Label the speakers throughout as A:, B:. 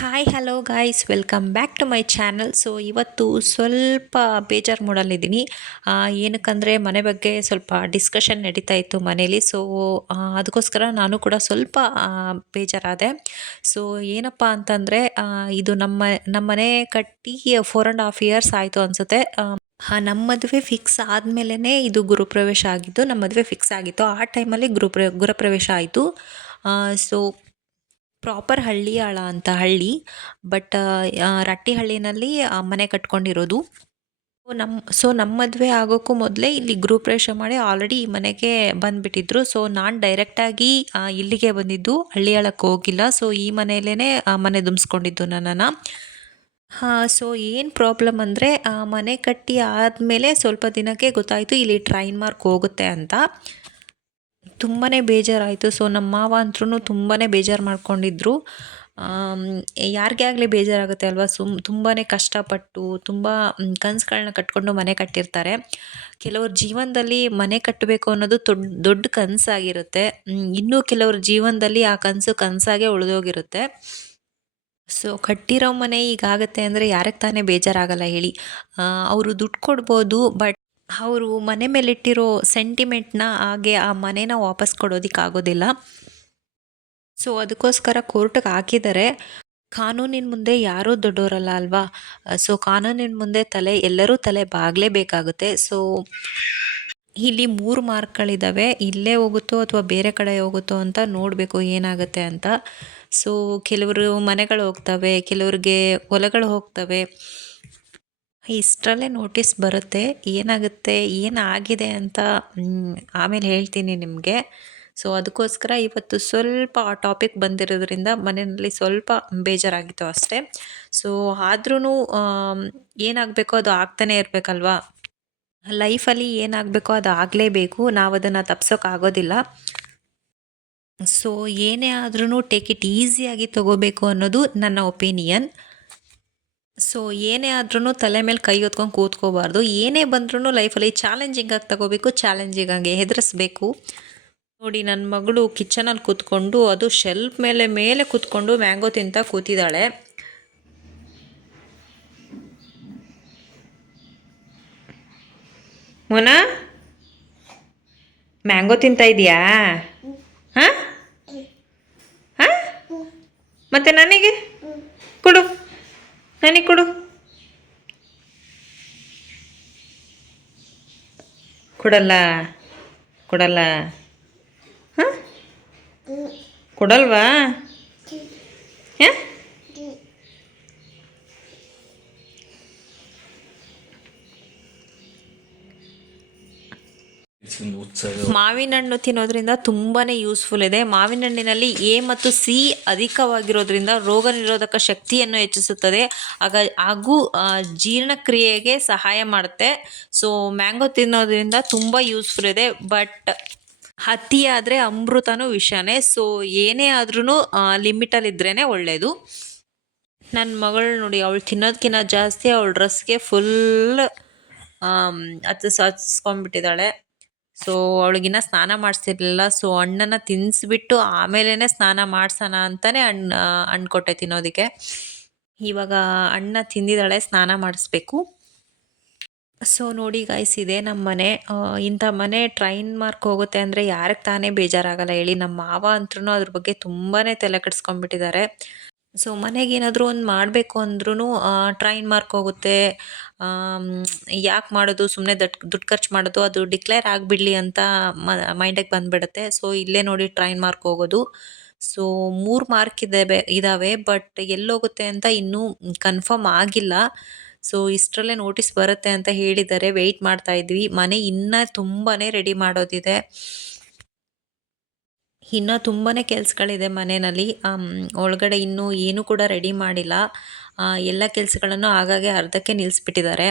A: Hi hello guys welcome back to my channel so ಇವತ್ತು ಸ್ವಲ್ಪ ಬೇಜಾರು ಮೂಡಲ್ಲಿದ್ದೀನಿ ಏನಕ್ಕಂದರೆ ಮನೆ ಬಗ್ಗೆ ಸ್ವಲ್ಪ ಡಿಸ್ಕಷನ್ ನಡೀತಾ ಇತ್ತು ಮನೇಲಿ ಸೊ ಅದಕ್ಕೋಸ್ಕರ ನಾನು ಕೂಡ ಸ್ವಲ್ಪ ಬೇಜಾರಾದೆ. ಸೊ ಏನಪ್ಪ ಅಂತಂದರೆ ಇದು ನಮ್ಮ ನಮ್ಮನೆ ಕಟ್ಟಿ ಫೋರ್ ಆ್ಯಂಡ್ ಹಾಫ್ ಇಯರ್ಸ್ ಆಯಿತು ಅನಿಸುತ್ತೆ. ಹಾಂ, ನಮ್ಮ ಮದುವೆ ಫಿಕ್ಸ್ ಆದಮೇಲೆ ಇದು ಗುರುಪ್ರವೇಶ ಆಗಿದ್ದು, ನಮ್ಮ ಮದುವೆ ಫಿಕ್ಸ್ ಆಗಿತ್ತು. ಆ ಟೈಮಲ್ಲಿ ಗುರುಪ್ರ ಗೃಹಪ್ರವೇಶ ಆಯಿತು. ಸೊ ಪ್ರಾಪರ್ ಹಳ್ಳಿಯಾಳ ಅಂತ ಹಳ್ಳಿ ಬಟ್ ರಟ್ಟಿಹಳ್ಳಿನಲ್ಲಿ ಮನೆ ಕಟ್ಕೊಂಡಿರೋದು. ನಮ್ಮ ಸೊ ನಮ್ಮ ಮದುವೆ ಆಗೋಕ್ಕೂ ಮೊದಲೇ ಇಲ್ಲಿ ಗೃಹಪ್ರವೇಶ ಮಾಡಿ ಆಲ್ರೆಡಿ ಈ ಮನೆಗೆ ಬಂದುಬಿಟ್ಟಿದ್ರು. ಸೊ ನಾನು ಡೈರೆಕ್ಟಾಗಿ ಇಲ್ಲಿಗೆ ಬಂದಿದ್ದು ಹಳ್ಳಿಯಾಳಕ್ಕೆ ಹೋಗಿಲ್ಲ. ಸೊ ಈ ಮನೆಯಲ್ಲೇ ಮನೆ ದುಮ್ಸ್ಕೊಂಡಿದ್ದು ನನ್ನನ್ನು. ಹಾಂ ಸೊ ಏನು ಪ್ರಾಬ್ಲಮ್ ಅಂದರೆ ಮನೆ ಕಟ್ಟಿ ಆದಮೇಲೆ ಸ್ವಲ್ಪ ದಿನಕ್ಕೆ ಗೊತ್ತಾಯಿತು, ಇಲ್ಲಿ ಟ್ರೈನ್ ಮಾರ್ಕ್ ಹೋಗುತ್ತೆ ಅಂತ. ತುಂಬಾ ಬೇಜಾರಾಯಿತು. ಸೊ ನಮ್ಮ ಮಾವ ಅಂತೂ ತುಂಬಾ ಬೇಜಾರು ಮಾಡ್ಕೊಂಡಿದ್ರು. ಯಾರಿಗೇ ಆಗಲಿ ಬೇಜಾರಾಗುತ್ತೆ ಅಲ್ವಾ? ಸುಮ್ ತುಂಬಾ ಕಷ್ಟಪಟ್ಟು, ತುಂಬ ಕನಸುಗಳನ್ನ ಕಟ್ಕೊಂಡು ಮನೆ ಕಟ್ಟಿರ್ತಾರೆ. ಕೆಲವ್ರ ಜೀವನದಲ್ಲಿ ಮನೆ ಕಟ್ಟಬೇಕು ಅನ್ನೋದು ದೊಡ್ಡ ದೊಡ್ಡ ಕನಸಾಗಿರುತ್ತೆ. ಇನ್ನೂ ಕೆಲವ್ರ ಜೀವನದಲ್ಲಿ ಆ ಕನಸು ಕನಸಾಗೆ ಉಳಿದೋಗಿರುತ್ತೆ. ಸೊ ಕಟ್ಟಿರೋ ಮನೆ ಈಗಾಗತ್ತೆ ಅಂದರೆ ಯಾರಿಗೆ ತಾನೇ ಬೇಜಾರಾಗಲ್ಲ ಹೇಳಿ. ಅವರು ದುಡ್ಡು ಕೊಡ್ಬೋದು, ಬಟ್ ಅವರು ಮನೆ ಮೇಲಿಟ್ಟಿರೋ ಸೆಂಟಿಮೆಂಟ್ನ ಹಾಗೆ ಆ ಮನೇನ ವಾಪಸ್ ಕೊಡೋದಕ್ಕಾಗೋದಿಲ್ಲ ಸೊ ಅದಕ್ಕೋಸ್ಕರ ಕೋರ್ಟ್ಗೆ ಹಾಕಿದ್ದಾರೆ. ಕಾನೂನಿನ ಮುಂದೆ ಯಾರೂ ದೊಡ್ಡವರಲ್ಲ ಅಲ್ವಾ? ಸೊ ಕಾನೂನಿನ ಮುಂದೆ ತಲೆ, ಎಲ್ಲರೂ ತಲೆ ಬಾಗಲೇಬೇಕಾಗುತ್ತೆ. ಸೊ ಇಲ್ಲಿ ಮೂರು ಮಾರ್ಕ್ಗಳಿದ್ದಾವೆ ಇಲ್ಲೇ ಹೋಗುತ್ತೋ ಅಥವಾ ಬೇರೆ ಕಡೆ ಹೋಗುತ್ತೋ ಅಂತ ನೋಡಬೇಕು ಏನಾಗುತ್ತೆ ಅಂತ. ಸೊ ಕೆಲವರು ಮನೆಗಳು ಹೋಗ್ತವೆ, ಕೆಲವ್ರಿಗೆ ಹೊಲಗಳು ಹೋಗ್ತವೆ. ಇಷ್ಟರಲ್ಲೇ ನೋಟಿಸ್ ಬರುತ್ತೆ, ಏನಾಗುತ್ತೆ ಏನಾಗಿದೆ ಅಂತ ಆಮೇಲೆ ಹೇಳ್ತೀನಿ ನಿಮಗೆ. ಸೊ ಅದಕ್ಕೋಸ್ಕರ ಇವತ್ತು ಸ್ವಲ್ಪ ಆ ಟಾಪಿಕ್ ಬಂದಿರೋದ್ರಿಂದ ಮನೆಯಲ್ಲಿ ಸ್ವಲ್ಪ ಬೇಜಾರಾಗಿತ್ತು ಅಷ್ಟೇ. ಸೊ ಆದ್ರೂ ಏನಾಗಬೇಕೋ ಅದು ಆಗ್ತಾನೆ ಇರಬೇಕಲ್ವಾ? ಲೈಫಲ್ಲಿ ಏನಾಗಬೇಕೋ ಅದು ಆಗಲೇಬೇಕು ನಾವು ಅದನ್ನು ತಪ್ಸೋಕ್ಕಾಗೋದಿಲ್ಲ ಸೊ ಏನೇ ಆದ್ರೂ ಟೇಕ್ ಇಟ್ ಈಸಿಯಾಗಿ ತಗೋಬೇಕು ಅನ್ನೋದು ನನ್ನ ಒಪಿನಿಯನ್ ಸೊ ಏನೇ ಆದ್ರೂ ತಲೆ ಮೇಲೆ ಕೈ ಹೊತ್ಕೊಂಡು ಕೂತ್ಕೋಬಾರ್ದು. ಏನೇ ಬಂದ್ರೂ ಲೈಫಲ್ಲಿ ಚಾಲೆಂಜಿಂಗಾಗಿ ತಗೋಬೇಕು ಚಾಲೆಂಜಿಂಗಾಗಿ ಹೆದರಿಸ್ಬೇಕು. ನೋಡಿ ನನ್ನ ಮಗಳು ಕಿಚನಲ್ಲಿ ಕೂತ್ಕೊಂಡು, ಅದು ಶೆಲ್ಫ್ ಮೇಲೆ ಮೇಲೆ ಕೂತ್ಕೊಂಡು ಮ್ಯಾಂಗೋ ತಿಂತ ಕೂತಿದ್ದಾಳೆ. ಮೊನ? ಮ್ಯಾಂಗೋ ತಿಂತ ಇದೆಯಾ? ಹಾಂ? ಹಾಂ? ಮತ್ತೆ ನನಗೆ? ಕೊಡು. ನನಗೆ ಕೊಡು. ಕೊಡಲ್ಲ ಕೊಡಲ್ಲ. ಹಾಂ? ಕೊಡಲ್ವಾ? ಹಾಂ? ಮಾವಿನ ಹಣ್ಣು ತಿನ್ನೋದ್ರಿಂದ ತುಂಬಾ ಯೂಸ್ಫುಲ್ ಇದೆ. ಮಾವಿನ ಹಣ್ಣಿನಲ್ಲಿ ಎ ಮತ್ತು ಸಿ ಅಧಿಕವಾಗಿರೋದ್ರಿಂದ ರೋಗ ನಿರೋಧಕ ಶಕ್ತಿಯನ್ನು ಹೆಚ್ಚಿಸುತ್ತದೆ. ಆಗ ಹಾಗೂ ಜೀರ್ಣಕ್ರಿಯೆಗೆ ಸಹಾಯ ಮಾಡುತ್ತೆ. ಸೊ ಮ್ಯಾಂಗೋ ತಿನ್ನೋದ್ರಿಂದ ತುಂಬ ಯೂಸ್ಫುಲ್ ಇದೆ. ಬಟ್ ಹತ್ತಿ ಆದರೆ ಅಮೃತನೂ ವಿಷಾನೇ. ಸೊ ಏನೇ ಆದ್ರೂ ಲಿಮಿಟಲ್ಲಿ ಇದ್ರೇ ಒಳ್ಳೆಯದು ನನ್ನ ಮಗಳು ನೋಡಿ, ಅವಳು ತಿನ್ನೋದಕ್ಕಿಂತ ಜಾಸ್ತಿ ಅವಳ ಡ್ರೆಸ್ಗೆ ಫುಲ್ ಹತ್ತಿಸ್ ಹಚ್ಸ್ಕೊಂಡ್ಬಿಟ್ಟಿದ್ದಾಳೆ ಸೊ ಅವಳಿಗಿನ್ನ ಸ್ನಾನ ಮಾಡಿಸ್ತಿರ್ಲಿಲ್ಲ ಸೊ ಅಣ್ಣನ ತಿನ್ನಿಸ್ಬಿಟ್ಟು ಆಮೇಲೆ ಸ್ನಾನ ಮಾಡ್ಸೋಣ ಅಂತಲೇ ಅಣ್ಣ ಹಣ್ಣು ಕೊಟ್ಟೆ ತಿನ್ನೋದಕ್ಕೆ. ಇವಾಗ ಅಣ್ಣ ತಿಂದಿದ್ದಾಳೆ, ಸ್ನಾನ ಮಾಡಿಸ್ಬೇಕು. ಸೊ ನೋಡಿ ಗಾಯ್ಸ್ ಇದೆ ನಮ್ಮ ಮನೆ. ಇಂಥ ಮನೆ ಟ್ರೈನ್ ಮಾರ್ಕ್ ಹೋಗುತ್ತೆ ಅಂದರೆ ಯಾರಿಗೆ ತಾನೇ ಬೇಜಾರಾಗಲ್ಲ ಹೇಳಿ. ನಮ್ಮ ಮಾವ ಅಂತೂ ಅದ್ರ ಬಗ್ಗೆ ತುಂಬಾ ತಲೆ ಕೆಡಿಸ್ಕೊಂಡ್ಬಿಟ್ಟಿದ್ದಾರೆ. ಸೊ ಮನೆಗೆ ಏನಾದರೂ ಒಂದು ಮಾಡಬೇಕು ಅಂದ್ರೂ ಟ್ರೈನ್ ಮಾರ್ಕ್ ಹೋಗುತ್ತೆ. ಯಾಕೆ ಮಾಡೋದು ಸುಮ್ಮನೆ ದಟ್, ದುಡ್ಡು ಖರ್ಚು ಮಾಡೋದು, ಅದು ಡಿಕ್ಲೇರ್ ಆಗಿಬಿಡಲಿ ಅಂತ ಮೈಂಡಿಗೆ ಬಂದುಬಿಡುತ್ತೆ. ಸೊ ಇಲ್ಲೇ ನೋಡಿ ಟ್ರೈನ್ ಮಾರ್ಕ್ ಹೋಗೋದು. ಸೊ ಮೂರು ಮಾರ್ಕ್ ಇದೆ ಇದ್ದಾವೆ ಬಟ್ ಎಲ್ಲೋಗುತ್ತೆ ಅಂತ ಇನ್ನೂ ಕನ್ಫರ್ಮ್ ಆಗಿಲ್ಲ. ಸೊ ಇಷ್ಟರಲ್ಲೇ ನೋಟಿಸ್ ಬರುತ್ತೆ ಅಂತ ಹೇಳಿದ್ದಾರೆ. ವೆಯ್ಟ್ ಮಾಡ್ತಾ ಇದ್ವಿ. ಮನೆ ಇನ್ನೂ ತುಂಬಾ ರೆಡಿ ಮಾಡೋದಿದೆ. ಇನ್ನೂ ತುಂಬಾ ಕೆಲಸಗಳಿದೆ ಮನೆಯಲ್ಲಿ. ಒಳಗಡೆ ಇನ್ನೂ ಏನೂ ಕೂಡ ರೆಡಿ ಮಾಡಿಲ್ಲ. ಎಲ್ಲ ಕೆಲಸಗಳನ್ನು ಆಗಾಗ್ಗೆ ಅರ್ಧಕ್ಕೆ ನಿಲ್ಲಿಸ್ಬಿಟ್ಟಿದ್ದಾರೆ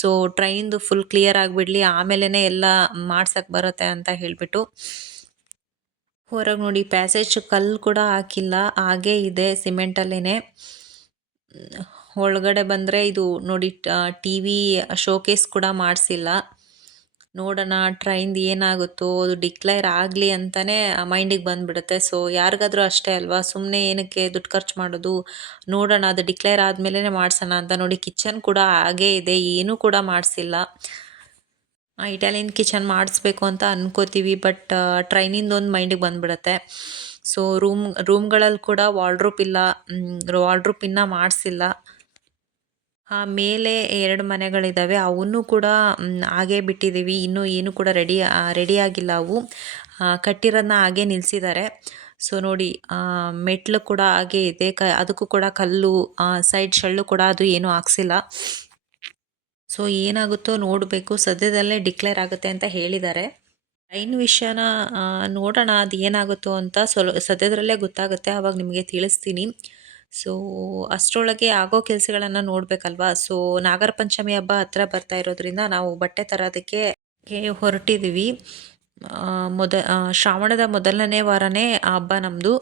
A: ಸೊ ಟ್ರೈನ್ದು ಫುಲ್ ಕ್ಲಿಯರ್ ಆಗಿಬಿಡ್ಲಿ ಆಮೇಲೆ ಎಲ್ಲ ಮಾಡ್ಸಕ್ಕೆ ಬರುತ್ತೆ ಅಂತ ಹೇಳಿಬಿಟ್ಟು. ಹೊರಗೆ ನೋಡಿ ಪ್ಯಾಸೇಜ್ ಕಲ್ಲು ಕೂಡ ಹಾಕಿಲ್ಲ, ಹಾಗೇ ಇದೆ ಸಿಮೆಂಟಲ್ಲೇ ಒಳಗಡೆ ಬಂದರೆ ಇದು ನೋಡಿ ಟಿ ವಿ ಶೋಕೇಸ್ ಕೂಡ ಮಾಡಿಸಿಲ್ಲ. ನೋಡೋಣ ಟ್ರೈನ್ದು ಏನಾಗುತ್ತೋ, ಅದು ಡಿಕ್ಲೇರ್ ಆಗಲಿ ಅಂತಲೇ ಮೈಂಡಿಗೆ ಬಂದುಬಿಡುತ್ತೆ. ಸೊ ಯಾರಿಗಾದ್ರೂ ಅಷ್ಟೇ ಅಲ್ವಾ? ಸುಮ್ಮನೆ ಏನಕ್ಕೆ ದುಡ್ಡು ಖರ್ಚು ಮಾಡೋದು? ನೋಡೋಣ, ಅದು ಡಿಕ್ಲೇರ್ ಆದಮೇಲೆ ಮಾಡಿಸೋಣ ಅಂತ ನೋಡಿ ಕಿಚನ್ ಕೂಡ ಹಾಗೇ ಇದೆ, ಏನೂ ಕೂಡ ಮಾಡಿಸಿಲ್ಲ. ಇಟಾಲಿಯನ್ ಕಿಚನ್ ಮಾಡಿಸ್ಬೇಕು ಅಂತ ಅನ್ಕೋತೀವಿ ಬಟ್ ಟ್ರೈನಿಂದ ಒಂದು ಮೈಂಡಿಗೆ ಬಂದುಬಿಡುತ್ತೆ. ಸೊ ರೂಮ್ ರೂಮ್ಗಳಲ್ಲಿ ಕೂಡ ವಾಲ್ಡ್ರೂಪ್ ಇಲ್ಲ ವಾಲ್ಡ್ರೂಪ್ ಇನ್ನೂ ಮಾಡಿಸಿಲ್ಲ. ಆ ಮೇಲೆ ಎರಡು ಮನೆಗಳಿದ್ದಾವೆ ಅವನ್ನು ಕೂಡ ಹಾಗೇ ಬಿಟ್ಟಿದ್ದೀವಿ ಇನ್ನೂ ಏನು ಕೂಡ ರೆಡಿ ರೆಡಿ ಆಗಿಲ್ಲ ಅವು. ಕಟ್ಟಿರೋದನ್ನ ಹಾಗೆ ನಿಲ್ಲಿಸಿದ್ದಾರೆ ಸೊ ನೋಡಿ ಮೆಟ್ಲು ಕೂಡ ಹಾಗೆ ಇದೆ. ಕ, ಅದಕ್ಕೂ ಕೂಡ ಕಲ್ಲು ಸೈಡ್ ಶಳ್ಳು ಕೂಡ ಅದು ಏನೂ ಹಾಕ್ಸಿಲ್ಲ. ಸೊ ಏನಾಗುತ್ತೋ ನೋಡಬೇಕು. ಸದ್ಯದಲ್ಲೇ ಡಿಕ್ಲೇರ್ ಆಗುತ್ತೆ ಅಂತ ಹೇಳಿದ್ದಾರೆ. ಟ್ರೈನ್ ವಿಷಯನ ನೋಡೋಣ ಅದು ಏನಾಗುತ್ತೋ ಅಂತ ಸ್ವಲ್ಪ ಸದ್ಯದರಲ್ಲೇ ಗೊತ್ತಾಗುತ್ತೆ. ಆವಾಗ ನಿಮಗೆ ತಿಳಿಸ್ತೀನಿ. ಸೊ ಅಷ್ಟರೊಳಗೆ ಆಗೋ ಕೆಲಸಗಳನ್ನು ನೋಡಬೇಕಲ್ವಾ? ಸೊ ನಾಗರ ಪಂಚಮಿ ಹಬ್ಬ ಹತ್ರ ಬರ್ತಾ ಇರೋದ್ರಿಂದ ನಾವು ಬಟ್ಟೆ ತರೋದಕ್ಕೆ ಹೊರಟಿದ್ದೀವಿ ಮೊದ ಶ್ರಾವಣದ ಮೊದಲನೇ ವಾರನೇ ಆ ಹಬ್ಬ ನಮ್ಮದು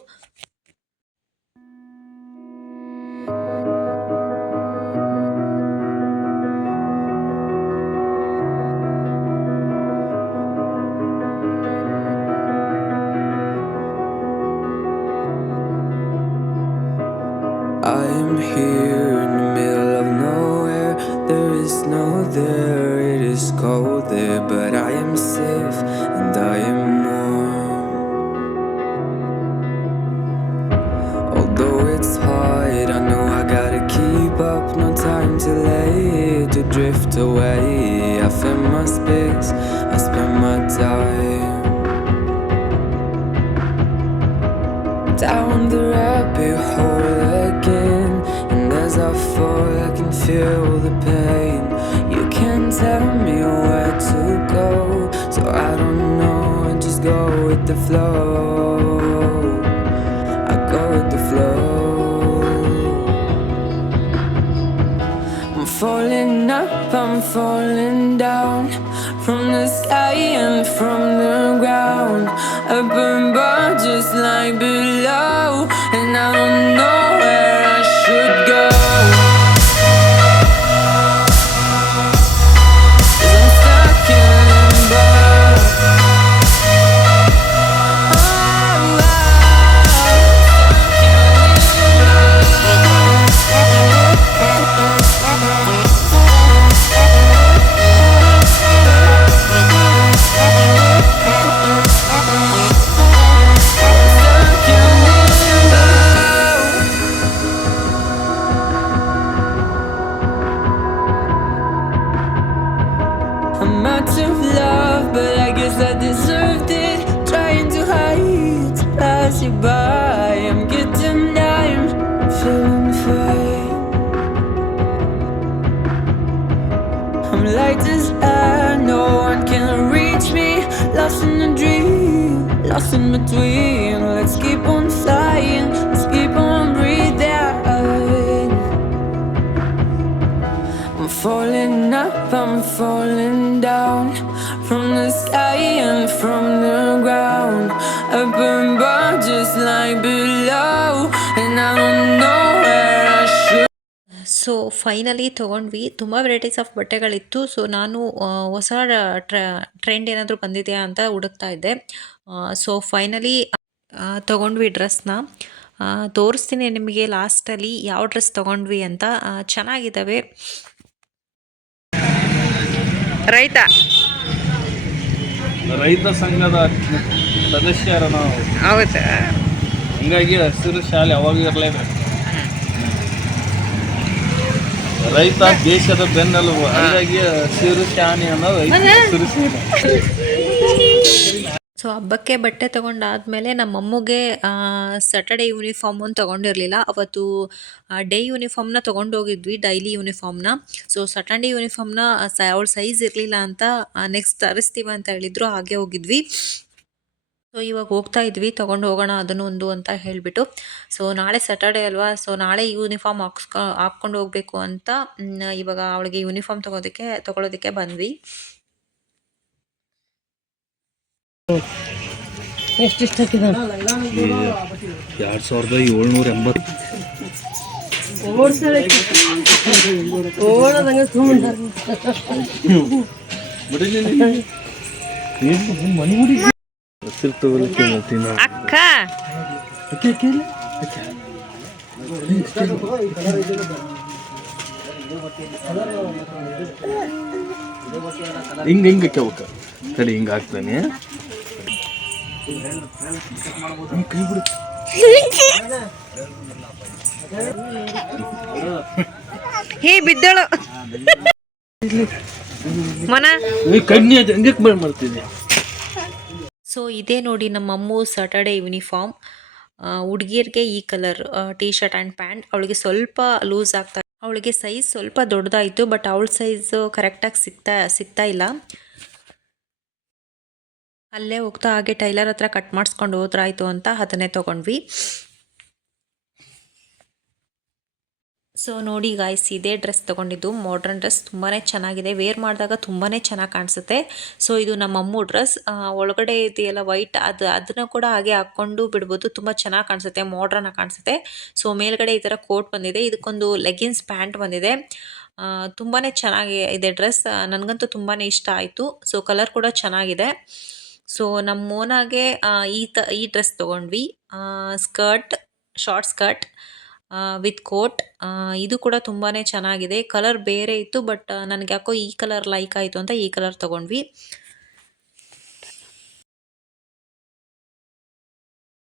B: I am here in the middle of nowhere. There is no there, it is cold there, but I am safe and I am warm. Although it's hard, I know I gotta keep up. No time to lay to drift away. I find my space, I spend my time. down the rabbit feel the pain. You can't tell me where to go, so I don't know. I just go with the flow. I go with the flow. I'm falling up, I'm falling down from the sky and from the ground. I Up above, just like below, in between. Let's keep on flying, let's keep on breathing. I'm falling up, I'm falling down from the sky and from the ground. Up above, just like
A: so finally ತೊಗೊಂಡ್ವಿ. ತುಂಬ varieties of ಬಟ್ಟೆಗಳಿತ್ತು. So ನಾನು ಹೊಸ trend ಏನಾದರೂ ಬಂದಿದೆಯಾ ಅಂತ ಹುಡುಕ್ತಾ ಇದ್ದೆ. So finally ತೊಗೊಂಡ್ವಿ ಡ್ರೆಸ್ನ ತೋರಿಸ್ತೀನಿ ನಿಮಗೆ ಲಾಸ್ಟಲ್ಲಿ ಯಾವ ಡ್ರೆಸ್ ತೊಗೊಂಡ್ವಿ ಅಂತ. ಚೆನ್ನಾಗಿದ್ದಾವೆ ರೈತ.
C: ರೈತ ಸಂಘದ ಸದಸ್ಯರ ನಾವು
A: ಹೌದಾ?
C: ಹಂಗಾಗಿ ಹಸಿರು ಶಾಲೆ ಯಾವಾಗ ಇರಲೇಬೇಕು. ರೈತ ದೇಶದ ಬೆನ್ನೆಲುಬು. ಹಾಗಾಗಿ ಸಿರು ಶಾಣಿ ಅನ್ನೋದು ಐತಿ, ಹಸಿರು ಶಾಲೆ
A: ಸೊ ಹಬ್ಬಕ್ಕೆ ಬಟ್ಟೆ ತೊಗೊಂಡಾದ್ಮೇಲೆ ನಮ್ಮ ಅಮ್ಮಗೆ ಸ್ಯಾಟರ್ಡೇ ಯೂನಿಫಾರ್ಮ್ ಒಂದು ತೊಗೊಂಡಿರಲಿಲ್ಲ. ಅವತ್ತು ಡೇ ಯೂನಿಫಾರ್ಮ್ನ ತೊಗೊಂಡೋಗಿದ್ವಿ ಡೈಲಿ ಯೂನಿಫಾರ್ಮ್ನ ಸೊ ಸ್ಯಾಟರ್ಡೇ ಯೂನಿಫಾರ್ಮ್ನ ಅವಳ ಸೈಜ್ ಇರಲಿಲ್ಲ ಅಂತ ನೆಕ್ಸ್ಟ್ ತರಿಸ್ತೀವಿ ಅಂತ ಹೇಳಿದ್ರು ಹಾಗೆ ಹೋಗಿದ್ವಿ. ಸೊ ಇವಾಗ ಹೋಗ್ತಾ ಇದ್ವಿ ತೊಗೊಂಡು ಹೋಗೋಣ ಅದನ್ನು ಒಂದು ಅಂತ ಹೇಳಿಬಿಟ್ಟು. ಸೊ ನಾಳೆ ಸ್ಯಾಟರ್ಡೆ ಅಲ್ವಾ ಸೊ ನಾಳೆ ಯೂನಿಫಾರ್ಮ್ ಹಾಕ್ಸ್ಕೊ ಹಾಕ್ಕೊಂಡು ಹೋಗಬೇಕು ಅಂತ ಇವಾಗ ಅವಳಿಗೆ ಯೂನಿಫಾರ್ಮ್ ತೊಗೋದಕ್ಕೆ ತೊಗೊಳೋದಕ್ಕೆ ಬಂದ್ವಿ.
C: ಎರಡು ಸಾವಿರದ ಏಳ್ನೂರ ಎಂಬತ್ತು. ಬಿಡಿ ತಿನ್ನೋ.
A: ಅಕ್ಕ.
C: ಹಿಂಗ ಹಿಂಗ ಕೆವಕ? ತಡಿ ಹಿಂಗ ಹಾಕ್ತಾನೆ. ಕೈ ಬಿಡು.
A: ಹೇ ಬಿದ್ದಳು. ಮನ.
C: ಈ ಕಣ್ಣಿ ಅದು ಹಂಗೆ ಮಾಡಿ ಮಾಡ್ತಿದ್ದೆ
A: ಸೊ ಇದೇ ನೋಡಿ ನಮ್ಮಮ್ಮು ಸಾಟರ್ಡೆ ಯೂನಿಫಾರ್ಮ್ ಹುಡುಗಿಯರಿಗೆ ಈ colour T shirt and pant ಅವಳಿಗೆ ಸ್ವಲ್ಪ ಲೂಸ್ ಆಗ್ತಾ ಅವಳಿಗೆ ಸೈಜ್ ಸ್ವಲ್ಪ ದೊಡ್ಡದಾಯಿತು ಬಟ್ ಅವಳ ಸೈಜ್ ಕರೆಕ್ಟಾಗಿ ಸಿಗ್ತಾ ಸಿಗ್ತಾ ಇಲ್ಲ. ಅಲ್ಲೇ ಹೋಗ್ತಾ ಹಾಗೆ ಟೈಲರ್ ಹತ್ರ ಕಟ್ ಮಾಡಿಸ್ಕೊಂಡು ಹೋದ್ರಾಯ್ತು ಅಂತ ಅದನ್ನೇ ತೊಗೊಂಡ್ವಿ. ಸೊ ನೋಡಿ ಗಾಯ್ಸ್ ಇದೇ ಡ್ರೆಸ್ ತೊಗೊಂಡಿದ್ದು. ಮಾಡ್ರನ್ ಡ್ರೆಸ್ ತುಂಬಾ ಚೆನ್ನಾಗಿದೆ. ವೇರ್ ಮಾಡಿದಾಗ ತುಂಬಾ ಚೆನ್ನಾಗಿ ಕಾಣಿಸುತ್ತೆ. ಸೊ ಇದು ನಮ್ಮ ಅಮ್ಮು ಡ್ರೆಸ್ ಒಳಗಡೆ ಇದೆಯಲ್ಲ ವೈಟ್ ಅದು, ಅದನ್ನು ಕೂಡ ಹಾಗೆ ಹಾಕ್ಕೊಂಡು ಬಿಡ್ಬೋದು. ತುಂಬ ಚೆನ್ನಾಗಿ ಕಾಣಿಸುತ್ತೆ. ಮಾಡ್ರನ್ ಆಗಿ ಕಾಣಿಸುತ್ತೆ. ಸೊ ಮೇಲ್ಗಡೆ ಈ ಥರ ಕೋಟ್ ಬಂದಿದೆ. ಇದಕ್ಕೊಂದು ಲೆಗಿನ್ಸ್ ಪ್ಯಾಂಟ್ ಬಂದಿದೆ. ತುಂಬಾ ಚೆನ್ನಾಗಿ ಇದೆ ಡ್ರೆಸ್ ನನಗಂತೂ ತುಂಬಾ ಇಷ್ಟ ಆಯಿತು. ಸೊ ಕಲರ್ ಕೂಡ ಚೆನ್ನಾಗಿದೆ. ಸೊ ನಮ್ಮ ಮೋನಾಗೆ ಈ ತ, ಈ ಡ್ರೆಸ್ ತೊಗೊಂಡ್ವಿ. Skirt short skirt with coat ಇದು ಕೂಡ ತುಂಬಾ ಚೆನ್ನಾಗಿದೆ. ಕಲರ್ ಬೇರೆ ಇತ್ತು ಬಟ್ ನನಗೆ ಯಾಕೋ ಈ ಕಲರ್ ಲೈಕ್ ಆಯಿತು ಅಂತ ಈ ಕಲರ್ ತೊಗೊಂಡ್ವಿ.